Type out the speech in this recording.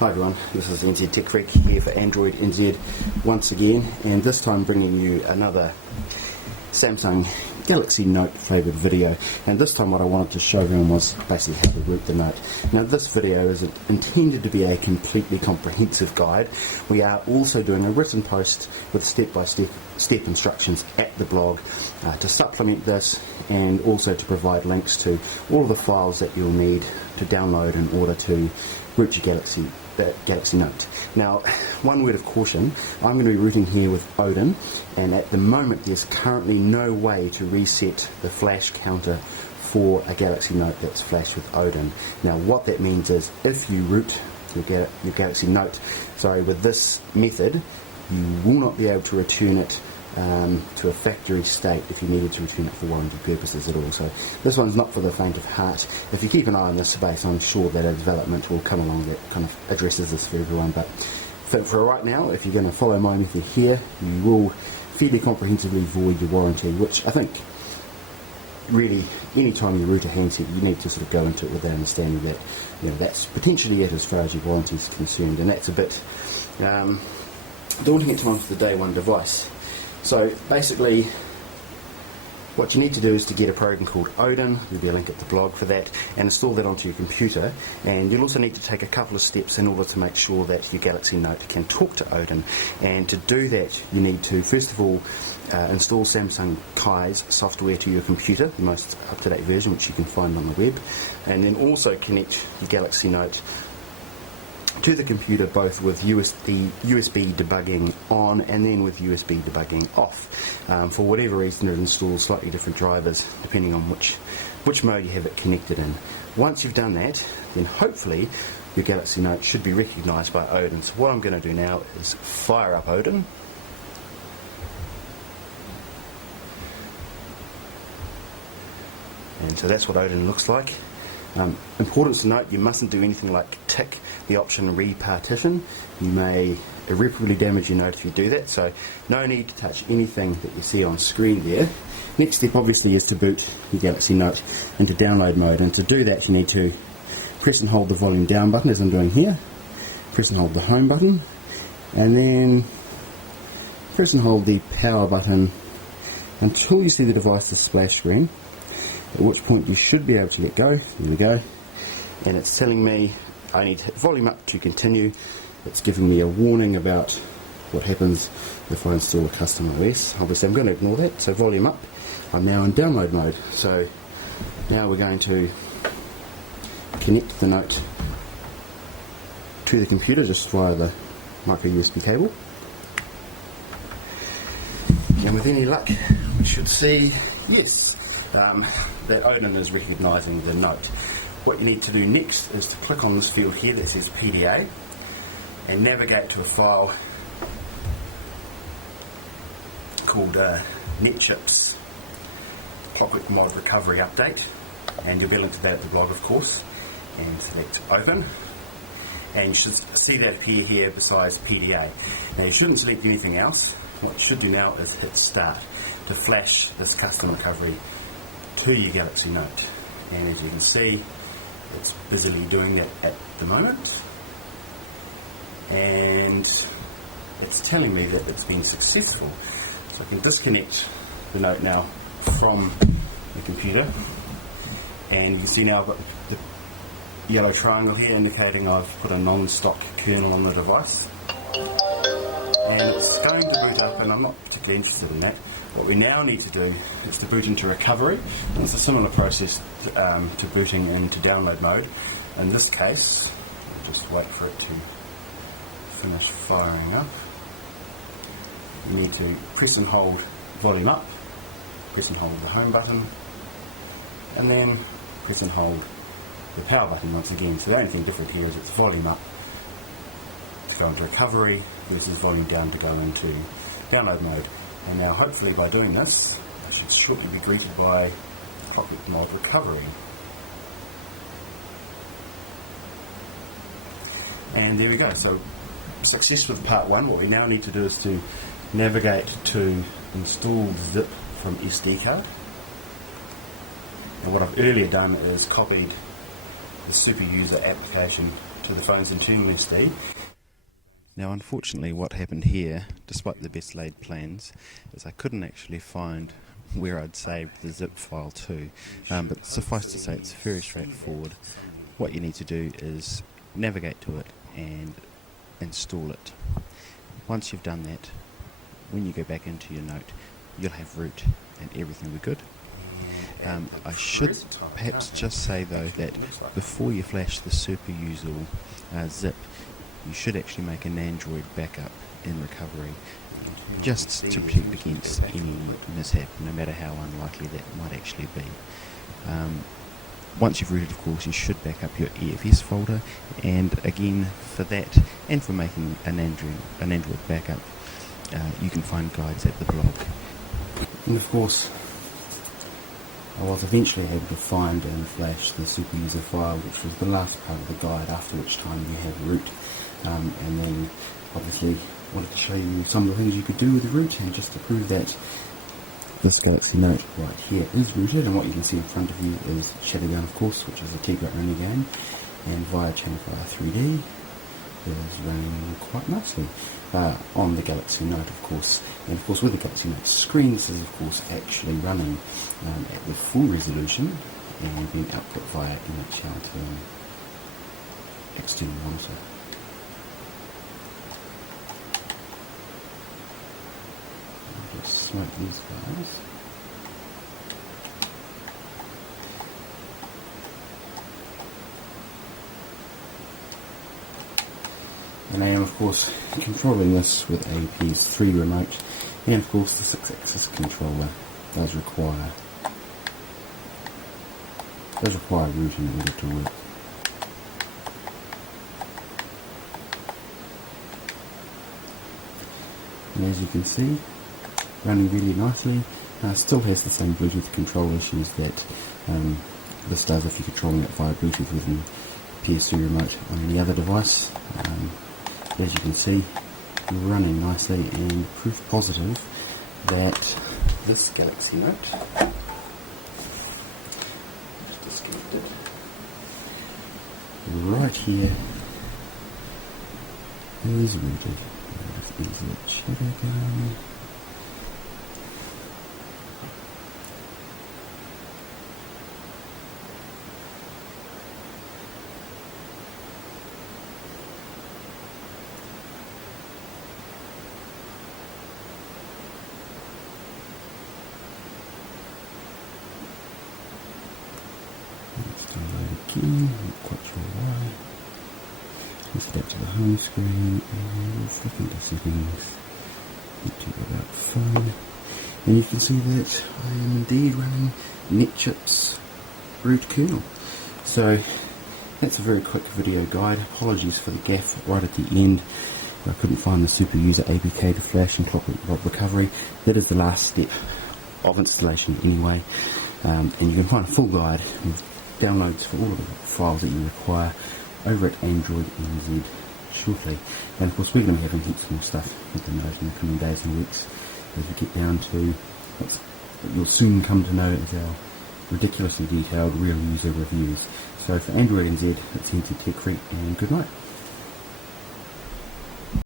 Hi everyone, this is NZ Tech Freak here for Android NZ once again, and this time bringing you another Samsung Galaxy Note flavoured video. And this time what I wanted to show everyone was basically how to root the Note. Now this video isn't intended to be a completely comprehensive guide. We are also doing a written post with step-by-step instructions at the blog to supplement this, and also to provide links to all of the files that you'll need to download in order to root your Galaxy Note. Now, one word of caution, I'm going to be rooting here with Odin, and at the moment there's currently no way to reset the flash counter for a Galaxy Note that's flashed with Odin. Now what that means is, if you root your Galaxy Note with this method, you will not be able to return it to a factory state if you needed to return it for warranty purposes at all. So this one's not for the faint of heart. If you keep an eye on this space, I'm sure that a development will come along that kind of addresses this for everyone. But for right now, if you're going to follow my method here, you will fairly comprehensively void your warranty, which I think really any time you root a handset you need to sort of go into it with the understanding that, you know, that's potentially it as far as your warranty is concerned, and that's a bit daunting at times for the day one device. So basically what you need to do is to get a program called Odin. There'll be a link at the blog for that, and install that onto your computer. And you'll also need to take a couple of steps in order to make sure that your Galaxy Note can talk to Odin. And to do that you need to first of all install Samsung Kai's software to your computer, the most up-to-date version which you can find on the web, and then also connect your Galaxy Note to the computer both with USB debugging on and then with USB debugging off. For whatever reason it installs slightly different drivers depending on which mode you have it connected in. Once you've done that, then hopefully your Galaxy Note should be recognised by Odin. So what I'm going to do now is fire up Odin. And so that's what Odin looks like. Important to note, you mustn't do anything like tick the option repartition. You may irreparably damage your Note if you do that, so no need to touch anything that you see on screen there. Next step obviously is to boot your Galaxy Note into download mode, and to do that you need to press and hold the volume down button as I'm doing here, press and hold the home button, and then press and hold the power button until you see the device's splash screen, at which point you should be able to let go. There we go. And it's telling me I need to hit volume up to continue. It's giving me a warning about what happens if I install a custom OS. Obviously I'm going to ignore that, so volume up. I'm now in download mode. So now we're going to connect the Note to the computer just via the micro USB cable. And with any luck we should see, yes, that Odin is recognising the Note. What you need to do next is to click on this field here that says PDA and navigate to a file called NetChips Clockwork Mod Recovery Update, and you'll be linked to that at the blog of course, and select Open, and you should see that appear here besides PDA. Now you shouldn't select anything else. What you should do now is hit Start to flash this custom recovery to your Galaxy Note, and as you can see it's busily doing that at the moment, and it's telling me that it's been successful. So I can disconnect the Note now from the computer, and you can see now I've got the yellow triangle here indicating I've put a non-stock kernel on the device, and it's going to boot up, and I'm not particularly interested in that. What we now need to do is to boot into recovery, and it's a similar process to booting into download mode. In this case, just wait for it to finish firing up. You need to press and hold volume up, press and hold the home button, and then press and hold the power button once again. So the only thing different here is it's volume up to go into recovery versus volume down to go into download mode. And now hopefully by doing this I should shortly be greeted by Clockwork Mod Recovery. And there we go. So success with part one. What we now need to do is to navigate to install zip from SD card. And what I've earlier done is copied the super user application to to the phone's internal SD. Now unfortunately what happened here, despite the best laid plans, is I couldn't actually find where I'd saved the zip file to, but suffice to say it's very straightforward. What you need to do is navigate to it and install it. Once you've done that, when you go back into your Note, you'll have root and everything will be good. I should perhaps just say though that before you flash the super usual zip, you should actually make an Android backup in recovery, just to protect against any mishap, no matter how unlikely that might actually be. Once you've rooted, of course, you should back up your EFS folder, and again, for that and for making an Android backup, you can find guides at the blog. And of course, I was eventually able to find and flash the super user file, which was the last part of the guide, after which time you have root. And then obviously wanted to show you some of the things you could do with the root, and just to prove that this Galaxy Note right here is rooted, and what you can see in front of you is Shadowgun, of course, which is a Tegra only game, and via Channelfire 3D is running quite nicely on the Galaxy Note, of course. And of course with the Galaxy Note screen, this is of course actually running at the full resolution and being output via NHL to an external monitor. I'll just smoke these guys. And I am of course controlling this with a PS3 remote, and of course the 6-axis controller does require root in order to work. And as you can see, running really nicely. Still has the same Bluetooth control issues that this does if you're controlling it via Bluetooth with the PS3 remote on any other device. But as you can see, running nicely, and proof positive that this Galaxy Note, just disconnected, right here is rooted. Just easily check it down. Let's download again, not quite sure why. Let's get to the home screen and let's look into settings. YouTube about phone. And you can see that I am indeed running NetChip's root kernel. So that's a very quick video guide. Apologies for the gaffe right at the end. I couldn't find the super user APK to flash and clock recovery. That is the last step of installation anyway. And you can find a full guide with downloads for all of the files that you require over at Android NZ shortly. And of course we're going to be having heaps more stuff with the Note in the coming days and weeks as we get down to what you'll soon come to know as our ridiculously detailed real user reviews. So for Android NZ, it's NZ Tech Freak, and good night.